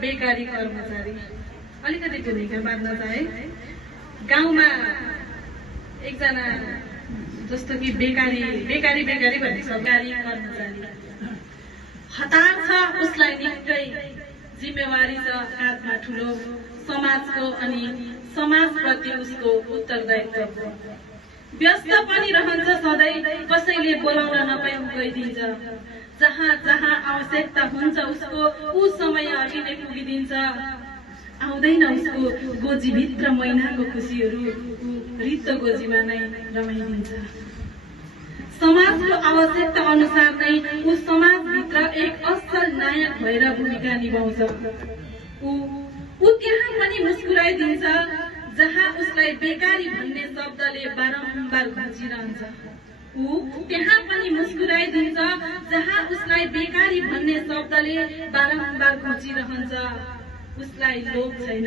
बेकारी कर्मचारी। अलिकति भूमिका बाँध्न चाहे गाउँमा एकजना जस्तो कि बेकारी बेकारी बेकारी भन्ने सरकारी कर्मचारी हतार छ, उसलाई निकै जिम्मेवारी छ काँधमा ठुलो समाजको अनि समाजप्रति उसको उत्तरदायित्व। व्यस्त पनि रहन्छ सधैँ, कसैले बोलाउन नपाइ गइदिन्छ। जहाँ जहाँ आवश्यकता हुन्छ उसको ऊ समय अघि नै पुगिदिन्छ। आउँदैन उसको गोजीभित्र महिनाको खुसीहरू, रित्तो गोजीमा नै रमाइदिन्छ। समाजको आवश्यकता अनुसार नै ऊ समाजभित्र एक असल नायक भएर भूमिका निभाउँछ। ऊ त्यहाँ पनि मुस्कुराइदिन्छ जहाँ उसलाई बेकारी भन्ने शब्दले बारम्बार गुन्जिरहन्छ। ऊ त्यहाँ पनि मुस्कुराइदिन्छ जहाँ उसलाई बेकारी भन्ने शब्दले बारम्बार गुन्जिरहन्छ। उसलाई लोभ छैन,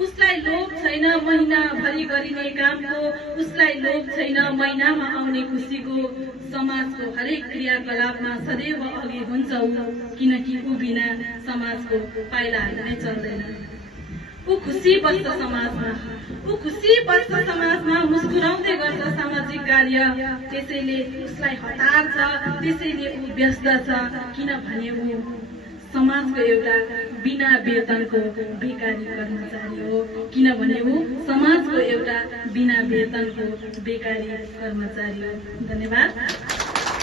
उसलाई लोभ छैन महिनाभरि गरिने कामको, उसलाई लोभ छैन महिनामा आउने खुसीको। समाजको हरेक क्रियाकलापमा सदैव अघि हुन्छ ऊ, किनकि ऊ बिना समाजको पाइलाहरू नै चल्दैन। ऊ खुसी बस्छ समाजमा, ऊ खुसी बस्छ समाजमा, मुस्कुराउँदै गर्छ सामाजिक कार्य। त्यसैले उसलाई हतार छ, त्यसैले ऊ व्यस्त छ, किनभने ऊ समाजको एउटा बिना वेतनको बेकारी कर्मचारी हो। किनभने ऊ समाजको एउटा बिना वेतनको बेकारी कर्मचारी हो। धन्यवाद।